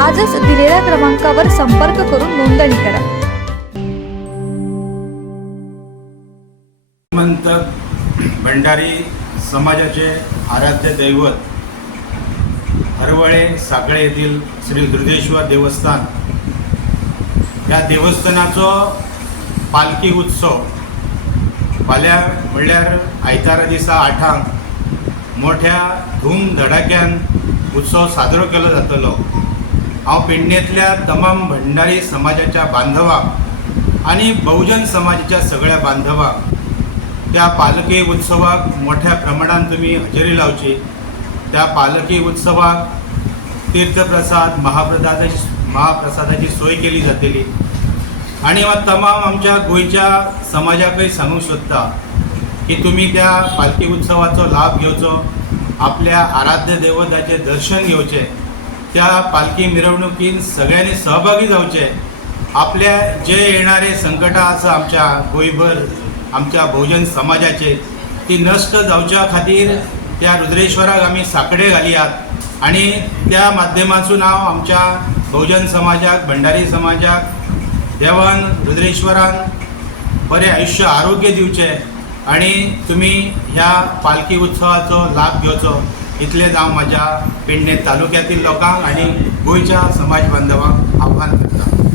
आजच दिलेल्या क्रमांकावर संपर्क करून नोंदणी करा. श्रीमंत भंडारी समाजाचे आराध्य दैवत हरवळे साखळे येथील श्री दुर्गेश्वर देवस्थान या देवस्थानाचो पालखी उत्सव फाल्यां म्हणल्यार आयतारा दिसा आठांक मोठ्या धूम धडाक्यान उत्सव साजरो केलो जातलो. हांव पेडणेंतल्या तमाम भंडारी समाजाच्या बांधवांक आनी बहुजन समाजाच्या सगळ्या बांधवांक त्या पालखी उत्सवाक मोठ्या प्रमाणात तुम्ही हजेरी लावची. त्या पालखी उत्सवाक तीर्थप्रसाद महाप्रसाद महाप्रसादाची सोय केली जातली. आणि हा तमाम आमच्या गोंयच्या समाजाकय सांगूंक सोदता की तुम्ही त्या पालखी उत्सवाचो लाभ घेवचो आपल्या आराध्य देवताचे दर्शन घेवचे त्या पालखी मिरवणुकीन सगळ्यांनी सहभागी जावचे आपल्या जे येणारे संकटां आसा आमच्या गोंयभर आमच्या बहुजन समाजाचे. ती नश्ट जावच्या खातीर त्या रुद्रेश्वराक आमी साकडे घालयात. आणि त्या माध्यमातून हांव आमच्या बहुजन समाजाक भंडारी समाजाक देवान रुद्रेश्वरान बरें आयुश्य आरोग्य दिवचें आणि तुम्ही ह्या पालखी उत्सवाचो लाभ घेवचो इतलेंच हांव म्हाज्या पेडणे तालुक्यातील लोकांक आनी गोंयच्या समाज बांधवांक आव्हान करता